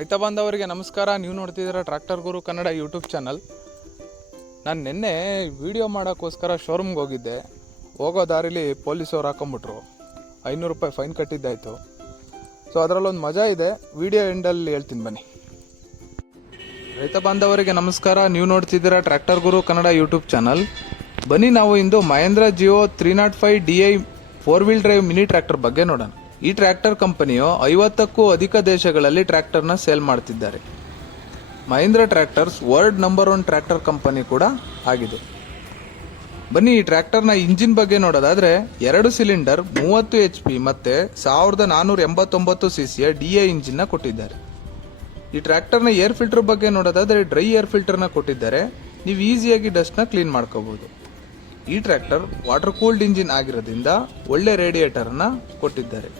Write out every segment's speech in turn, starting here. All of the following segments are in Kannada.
ರೈತ ಬಾಂಧವರಿಗೆ ನಮಸ್ಕಾರ. ನೀವು ನೋಡ್ತಿದ್ದೀರಾ tractor Guru Kannada YouTube channel. ನಾನು ನಿನ್ನೆ ವಿಡಿಯೋ ಮಾಡೋಕ್ಕೋಸ್ಕರ ಶೋರೂಮ್ಗೆ ಹೋಗಿದ್ದೆ. ಹೋಗೋ ದಾರಿಲಿ ಪೊಲೀಸವ್ರು ಹಾಕೊಂಬಿಟ್ರು. 500 ರೂಪಾಯಿ ಫೈನ್ ಕಟ್ಟಿದ್ದಾಯಿತು. ಸೊ ಅದರಲ್ಲೊಂದು ಮಜಾ ಇದೆ, ವಿಡಿಯೋ ಎಂಡಲ್ಲಿ ಹೇಳ್ತೀನಿ ಬನ್ನಿ. ರೈತ ಬಾಂಧವರಿಗೆ ನಮಸ್ಕಾರ. ನೀವು ನೋಡ್ತಿದ್ದೀರಾ tractor Guru Kannada YouTube channel. ಬನ್ನಿ ನಾವು ಇಂದು Mahindra Jivo 305 DI 4-wheel drive mini tractor ಬಗ್ಗೆ ನೋಡೋಣ. ಈ ಟ್ರ್ಯಾಕ್ಟರ್ ಕಂಪನಿಯು 50ಕ್ಕೂ ಅಧಿಕ ದೇಶಗಳಲ್ಲಿ ಟ್ರ್ಯಾಕ್ಟರ್ನ ಸೇಲ್ ಮಾಡ್ತಿದ್ದಾರೆ. Mahindra tractors world number 1 tractor company ಕೂಡ ಆಗಿದೆ. ಬನ್ನಿ ಈ ಟ್ರ್ಯಾಕ್ಟರ್ನ ಇಂಜಿನ್ ಬಗ್ಗೆ ನೋಡೋದಾದ್ರೆ 2 ಸಿಲಿಂಡರ್ 30 HP ಮತ್ತೆ 1489 cc DI ಇಂಜಿನ್ನ ಕೊಟ್ಟಿದ್ದಾರೆ. ಈ ಟ್ರ್ಯಾಕ್ಟರ್ನ ಏರ್ ಫಿಲ್ಟರ್ ಬಗ್ಗೆ ನೋಡೋದಾದ್ರೆ ಡ್ರೈ ಏರ್ ಫಿಲ್ಟರ್ನ ಕೊಟ್ಟಿದ್ದಾರೆ. ನೀವು ಈಸಿಯಾಗಿ ಡಸ್ಟ್ನ ಕ್ಲೀನ್ ಮಾಡ್ಕೋಬಹುದು. ಈ ಟ್ರ್ಯಾಕ್ಟರ್ ವಾಟರ್ ಕೂಲ್ಡ್ ಇಂಜಿನ್ ಆಗಿರೋದ್ರಿಂದ ಒಳ್ಳೆ ರೇಡಿಯೇಟರ್ನ ಕೊಟ್ಟಿದ್ದಾರೆ.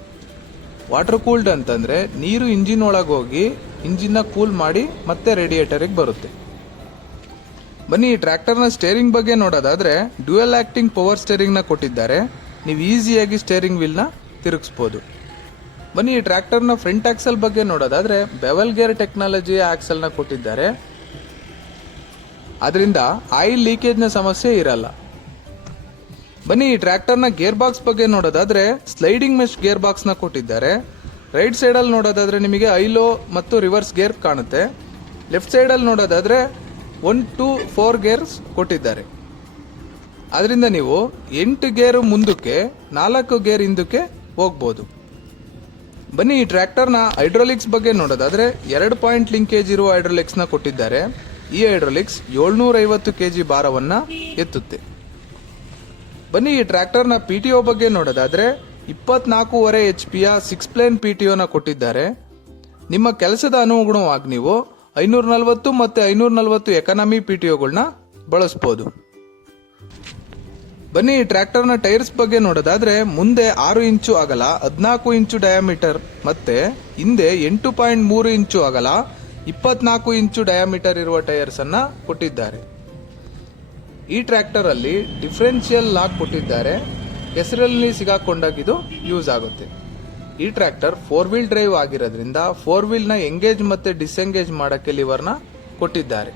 ವಾಟರ್ ಕೂಲ್ಡ್ ಅಂತಂದ್ರೆ ನೀರು ಇಂಜಿನ್ ಒಳಗೆ ಹೋಗಿ ಇಂಜಿನ್ನ ಕೂಲ್ ಮಾಡಿ ಮತ್ತೆ ರೇಡಿಯೇಟರಿಗೆ ಬರುತ್ತೆ. ಬನ್ನಿ ಈ ಟ್ರ್ಯಾಕ್ಟರ್ನ ಸ್ಟೇರಿಂಗ್ ಬಗ್ಗೆ ನೋಡೋದಾದ್ರೆ ಡ್ಯುಯಲ್ ಆಕ್ಟಿಂಗ್ ಪವರ್ ಸ್ಟೇರಿಂಗ್ನ ಕೊಟ್ಟಿದ್ದಾರೆ. ನೀವು ಈಸಿಯಾಗಿ ಸ್ಟೇರಿಂಗ್ ವೀಲ್ನ ತಿರುಗಿಸ್ಬೋದು. ಬನ್ನಿ ಈ ಟ್ರ್ಯಾಕ್ಟರ್ನ ಫ್ರಂಟ್ ಆಕ್ಸಲ್ ಬಗ್ಗೆ ನೋಡೋದಾದ್ರೆ ಬೆವೆಲ್ ಗೇರ್ ಟೆಕ್ನಾಲಜಿಯ ಆಕ್ಸಲ್ನ ಕೊಟ್ಟಿದ್ದಾರೆ. ಅದರಿಂದ ಆಯಿಲ್ ಲೀಕೇಜ್ನ ಸಮಸ್ಯೆ ಇರಲ್ಲ. ಬನ್ನಿ ಈ ಟ್ರ್ಯಾಕ್ಟರ್ನ ಗೇರ್ ಬಾಕ್ಸ್ ಬಗ್ಗೆ ನೋಡೋದಾದ್ರೆ ಸ್ಲೈಡಿಂಗ್ ಮೆಶ್ ಗೇರ್ ಬಾಕ್ಸ್ನ ಕೊಟ್ಟಿದ್ದಾರೆ. ರೈಟ್ ಸೈಡಲ್ಲಿ ನೋಡೋದಾದ್ರೆ ನಿಮಗೆ ಐಲೋ ಮತ್ತು ರಿವರ್ಸ್ ಗೇರ್ ಕಾಣುತ್ತೆ. ಲೆಫ್ಟ್ ಸೈಡಲ್ಲಿ ನೋಡೋದಾದ್ರೆ 1 to 4 ಗೇರ್ಸ್ ಕೊಟ್ಟಿದ್ದಾರೆ. ಅದರಿಂದ ನೀವು 8 ಗೇರ್ ಮುಂದಕ್ಕೆ 4 ಗೇರ್ ಹಿಂದಕ್ಕೆ ಹೋಗ್ಬೋದು. ಬನ್ನಿ ಈ ಟ್ರ್ಯಾಕ್ಟರ್ನ ಹೈಡ್ರೋಲಿಕ್ಸ್ ಬಗ್ಗೆ ನೋಡೋದಾದ್ರೆ 2 ಪಾಯಿಂಟ್ ಲಿಂಕೇಜ್ ಇರುವ ಹೈಡ್ರೋಲಿಕ್ಸ್ನ ಕೊಟ್ಟಿದ್ದಾರೆ. ಈ ಹೈಡ್ರೋಲಿಕ್ಸ್ 750 kg ಭಾರವನ್ನ ಎತ್ತುತ್ತೆ. ಬನ್ನಿ ಈ ಟ್ರ್ಯಾಕ್ಟರ್ನ PTO ಬಗ್ಗೆ ನೋಡೋದಾದ್ರೆ 24.5 HP 6 ಪ್ಲೇನ್ PTOನ ಕೊಟ್ಟಿದ್ದಾರೆ. ನಿಮ್ಮ ಕೆಲಸದ ಅನುಗುಣವಾಗಿ ನೀವು 540 ಮತ್ತೆ 540 ಎಕಾನಮಿ PTOಗಳನ್ನ ಬಳಸಬಹುದು. ಬನ್ನಿ ಈ ಟ್ರ್ಯಾಕ್ಟರ್ನ ಟೈರ್ಸ್ ಬಗ್ಗೆ ನೋಡೋದಾದ್ರೆ ಮುಂದೆ 6 ಇಂಚು ಅಗಲ 14 ಇಂಚು ಡಯಾಮೀಟರ್ ಮತ್ತೆ ಹಿಂದೆ 8.3 ಇಂಚು ಅಗಲ 24 ಇಂಚು ಡಯಾಮೀಟರ್ ಇರುವ ಟೈರ್ಸ್ ಅನ್ನ ಕೊಟ್ಟಿದ್ದಾರೆ. ಈ ಟ್ರ್ಯಾಕ್ಟರ್ ಅಲ್ಲಿ ಡಿಫರೆನ್ಷಿಯಲ್ ಲಾಕ್ ಕೊಟ್ಟಿದ್ದಾರೆ. ಕೆಸರಲ್ಲಿ ಸಿಗಾಕೊಂಡಾಗ ಇದು ಯೂಸ್ ಆಗುತ್ತೆ. ಈ ಟ್ರ್ಯಾಕ್ಟರ್ 4-wheel ಡ್ರೈವ್ ಆಗಿರೋದ್ರಿಂದ 4 wheel ಎಂಗೇಜ್ ಮತ್ತೆ ಡಿಸ್ಎಂಗೇಜ್ ಮಾಡಕ್ಕೆ ಲಿವರ್ನ ಕೊಟ್ಟಿದ್ದಾರೆ.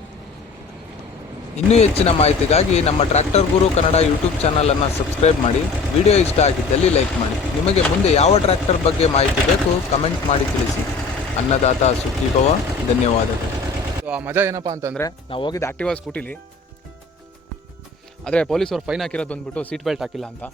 ಇನ್ನೂ ಹೆಚ್ಚಿನ ಮಾಹಿತಿಗಾಗಿ ನಮ್ಮ tractor Guru Kannada YouTube channel ಅನ್ನ ಸಬ್ಸ್ಕ್ರೈಬ್ ಮಾಡಿ. ವಿಡಿಯೋ ಇಷ್ಟ ಆಗಿದ್ದಲ್ಲಿ ಲೈಕ್ ಮಾಡಿ. ನಿಮಗೆ ಮುಂದೆ ಯಾವ ಟ್ರ್ಯಾಕ್ಟರ್ ಬಗ್ಗೆ ಮಾಹಿತಿ ಬೇಕು ಕಮೆಂಟ್ ಮಾಡಿ ತಿಳಿಸಿ. ಅನ್ನದಾತ ಸುಖಿ ಭವ. ಧನ್ಯವಾದಗಳು. ಆ ಮಜಾ ಏನಪ್ಪಾ ಅಂತಂದ್ರೆ ನಾವು ಹೋಗಿದ್ದು ಆಕ್ಟಿವಾ ಸ್ಕೂಟಿಲಿ. ಆದರೆ ಪೊಲೀಸವ್ರು ಫೈನ್ ಹಾಕಿರೋದು ಬಂದ್ಬಿಟ್ಟು ಸೀಟ್ ಬೆಲ್ಟ್ ಹಾಕಿಲ್ಲ ಅಂತ.